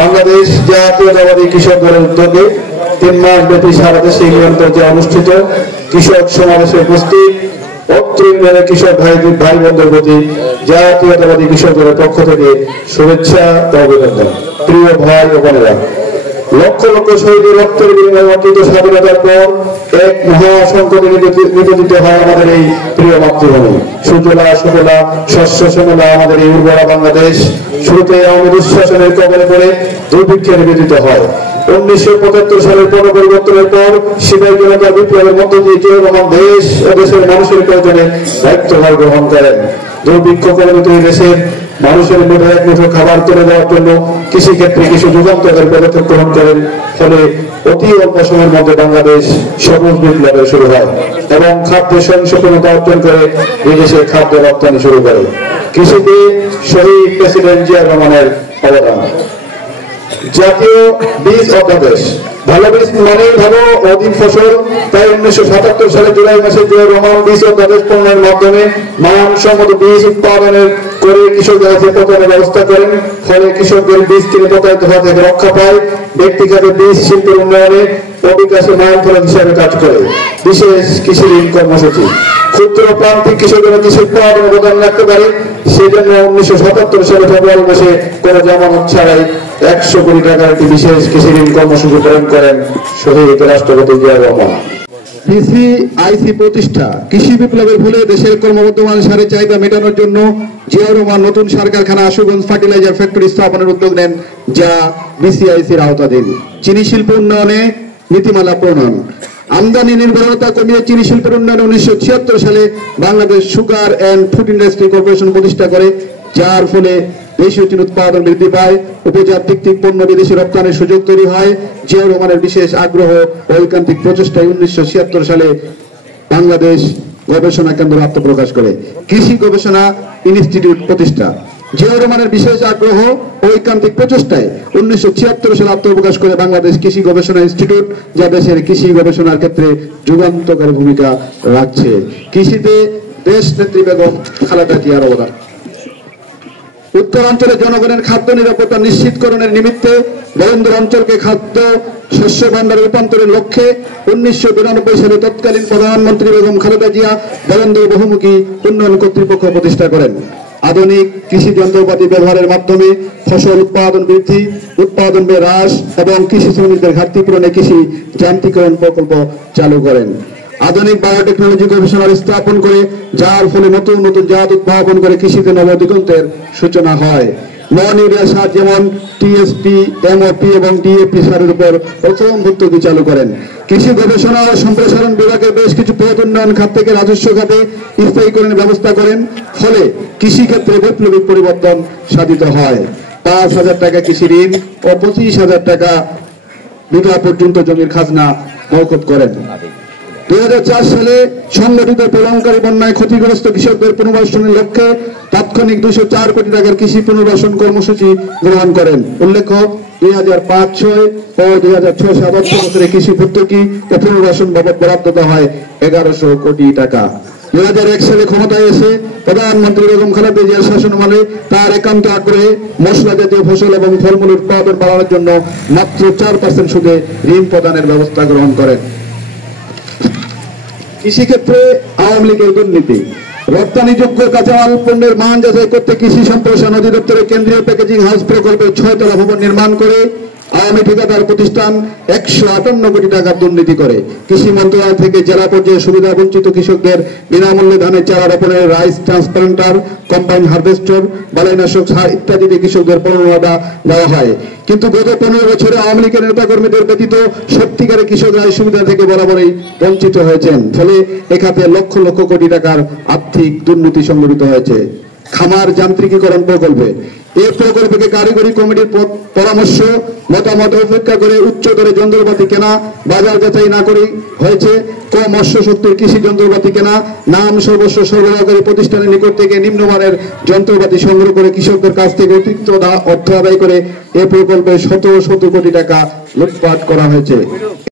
বাংলাদেশ জাতীয়তাবাদী কৃষক দলের উদ্যোগে 3 মাস ব্যাপী সারা দেশে ইউনিয়নে অনুষ্ঠিত কৃষক সমাবেশে উপস্থিত অত্র ইউনিয়নের কৃষক ভাই বোনদের প্রতি জাতীয়তাবাদী কৃষক দলের পক্ষ থেকে শুভেচ্ছা ও অভিনন্দন। প্রিয় ভাই ও বোনেরা, লক্ষ লক্ষ শহীদের রক্তের বিনিময়ে অর্জিত স্বাধীনতার পর এক মহাসংকটে নিবেদিত হয় আমাদের এই প্রিয় মাতৃভূমি। সুজলা সুফলা শস্য শ্যামলা আমাদের এই উর্বরা বাংলাদেশ শুরুতে আওয়ামী দুঃশাসনের কবলে পড়ে দুর্ভিক্ষে নিবেদিত হয়। 1975 সালের পর পরিবর্তনের পর সিপাহী জনতার বিপ্লবের মধ্য দিয়ে জিয়াউর রহমান দেশ ও দেশের মানুষের প্রয়োজনে দায়িত্বভার গ্রহণ করেন। দুর্ভিক্ষ কবলিত এই দেশের মানুষের মুঠে এক মুঠো খাবার তুলে দেওয়ার জন্য কৃষিক্ষেত্রে কিছু যুগান্তকারী পদক্ষেপ গ্রহণ করেন। ফলে অতি অল্প সময়ের মধ্যে বাংলাদেশ সবুজ বিপ্লবের শুরু হয় এবং খাদ্যে স্বয়ংসম্পূর্ণতা অর্জন করে বিদেশে খাদ্য রপ্তানি শুরু করে। কৃষিতে শহীদ প্রেসিডেন্ট জিয়াউর রহমানের অবদান। জাতীয় বীজ অধ্যাদেশ, ভালো বীজ মানেই ভালো অধিক ফসল। তাই 1977 সালে জুলাই মাসে জিয়াউর রহমান বীজ অধ্যাদেশ প্রণয়নের মাধ্যমে মানসম্মত বীজ উৎপাদনের করে কৃষকদের হাতে পৌঁছানোর ব্যবস্থা করেন। ফলে কৃষকদের বীজ কিনে প্রতারিত হওয়া থেকে রক্ষা পায়। ব্যক্তিগত বীজ শিল্পের উন্নয়নে ও বিকাশে মাইল ফলক হিসাবে কাজ করে। বিশেষ কৃষি ঋণ কর্মসূচি ক্ষুদ্র প্রান্তিক কৃষকরা কৃষি উৎপাদনে অবদান রাখতে পারে। সেই জন্য 1977 সালে ফেব্রুয়ারি মাসে কোনো জামানত ছাড়াই 100 কোটি টাকার একটি বিশেষ কৃষি ঋণ কর্মসূচি প্রণয়ন করেন শহীদ রাষ্ট্রপতি জিয়াউর রহমান। পিসিআইসি প্রতিষ্ঠা, কৃষি বিপ্লবের ফলে দেশের ক্রমবর্ধমান সারের চাহিদা মেটানোর জন্য জিয়াউর রহমান নতুন সার কারখানা আশুগঞ্জ ফার্টিলাইজার ফ্যাক্টরি স্থাপনের উদ্যোগ নেন, যা বিসিআইসির আওতাধীন। চিনি শিল্প উন্নয়নে নীতিমালা প্রণয়ন, আমদানি নির্ভরতা কমিয়ে চিনি শিল্পের উন্নয়নে 1976 সালে Bangladesh sugar and food industry corporation প্রতিষ্ঠা করে, যার ফলে দেশীয় চিনি উৎপাদন বৃদ্ধি পায়, উপজাত ভিত্তিক পণ্য বিদেশে রপ্তানির সুযোগ তৈরি হয়। জিয়াউর রহমানের বিশেষ আগ্রহ ও ঐকান্তিক প্রচেষ্টায় 1976 সালে বাংলাদেশ গবেষণা কেন্দ্র আত্মপ্রকাশ করে। কৃষি গবেষণা ইনস্টিটিউট প্রতিষ্ঠা, জিয়াউর রহমানের বিশেষ আগ্রহ ও ঐকান্তিক প্রচেষ্টায় 1976 সালে আত্মপ্রকাশ করে বাংলাদেশ কৃষি গবেষণা ইনস্টিটিউট, যা দেশের কৃষি গবেষণার ক্ষেত্রে যুগান্তকারী ভূমিকা রাখছে। কৃষিতে দেশ নেত্রী বেগম খালেদা জিয়ার অবদান। উত্তরাঞ্চলের জনগণের খাদ্য নিরাপত্তা নিশ্চিতকরণের নিমিত্তে বরেন্দ্র অঞ্চলকে খাদ্য শস্য ভাণ্ডারে রূপান্তরের লক্ষ্যে 1992 সালে তৎকালীন প্রধানমন্ত্রী বেগম খালেদা জিয়া বরেন্দ্র বহুমুখী উন্নয়ন কর্তৃপক্ষ প্রতিষ্ঠা করেন। আধুনিক কৃষি যন্ত্রপাতি ব্যবহারের মাধ্যমে ফসল উৎপাদন বৃদ্ধি, উৎপাদন ব্যয় হ্রাস এবং কৃষি শ্রমিকদের ঘাটতি পূরণে কৃষি যান্ত্রিকরণ প্রকল্প চালু করেন। আধুনিক বায়োটেকনোলজি গবেষণার স্থাপন করে, যার ফলে নতুন নতুন জাত উদ্ভাবন করে কৃষিতে নবদিগন্তের সূচনা হয়। নন ইউরিয়া সার যেমন টিএসপি, এমওপি এবং ডিএপি সারের উপর প্রথম ভর্তুকি চালু করেন। কৃষি গবেষণা ও সম্প্রসারণ বিভাগের বেশ কিছু পদ উন্নয়ন খাত থেকে রাজস্ব খাতে স্থায়ীকরণের ব্যবস্থা করেন। ফলে কৃষি ক্ষেত্রে বৈপ্লবিক পরিবর্তন সাধিত হয়। 5,000 টাকা কৃষি ঋণ ও 25,000 টাকা বিঘা পর্যন্ত জমির খাজনা মওকুফ করেন। 2004 সালে সংগঠিত প্রলয়ঙ্কারী বন্যায় ক্ষতিগ্রস্ত কৃষকদের পুনর্বাসনের লক্ষ্যে তাৎক্ষণিক 204 কোটি টাকার কৃষি পুনর্বাসন কর্মসূচি গ্রহণ করেন। উল্লেখ্য, 2005-06 ও 2006-07 অর্থবছরে কৃষি ভর্তুকি ও পুনর্বাসন বাবদ বরাদ্দ দেওয়া হয় 1100 কোটি টাকা। 2001 সালে ক্ষমতায় এসে প্রধানমন্ত্রী বেগম খালেদা জিয়ার শাসনামলে তার একান্ত আগ্রহে মশলা জাতীয় ফসল এবং ফলমূল উৎপাদন বাড়ানোর জন্য মাত্র 4% সুদে ঋণ প্রদানের ব্যবস্থা গ্রহণ করেন। কৃষিক্ষেত্রে আওয়ামী লীগের দুর্নীতি, রপ্তানিযোগ্য কাঁচামাল পণ্যের মান যাচাই করতে কৃষি সম্প্রসারণ অধিদপ্তরের কেন্দ্রীয় প্যাকেজিং হাউস প্রকল্পের 6 তলা ভবন নির্মাণ করে আওয়ামী ঠিকাদার প্রতিষ্ঠান 158 কোটি টাকার দুর্নীতি করে। কৃষি মন্ত্রণালয় থেকে জেলা পর্যায়ে সুবিধা বঞ্চিত কৃষকদের বিনামূল্যে ধানের চারা রোপণের রাইস ট্রান্সপ্লান্টার, কম্বাইন হারভেস্টর, বালাইনাশক সার ইত্যাদিতে কৃষকদের প্রণোদনা দেওয়া হয়। কিন্তু গত 15 বছরে আওয়ামী লীগের নেতাকর্মীদের ব্যতীত সত্যিকারের কৃষকরা এই সুবিধা থেকে বরাবরই বঞ্চিত হয়েছেন। ফলে এখানে লক্ষ লক্ষ কোটি টাকার আর্থিক দুর্নীতি সংঘটিত হয়েছে। খামার যান্ত্রিকীকরণ প্রকল্পে, এই প্রকল্পকে কারিগরি কমিটির পরামর্শ মতামত উপেক্ষা করে উচ্চতরে যন্ত্রপাতি কেনা, বাজার যাচাই না করে হয়েছে কম মৎস্য শক্তির কৃষি যন্ত্রপাতি কেনা, নাম সর্বস্ব সরবরাহকারী প্রতিষ্ঠানের নিকট থেকে নিম্নমানের যন্ত্রপাতি সংগ্রহ করে কৃষকদের কাছ থেকে অতিরিক্ত অর্থ আদায় করে এ প্রকল্পে শত শত কোটি টাকা লুটপাট করা হয়েছে।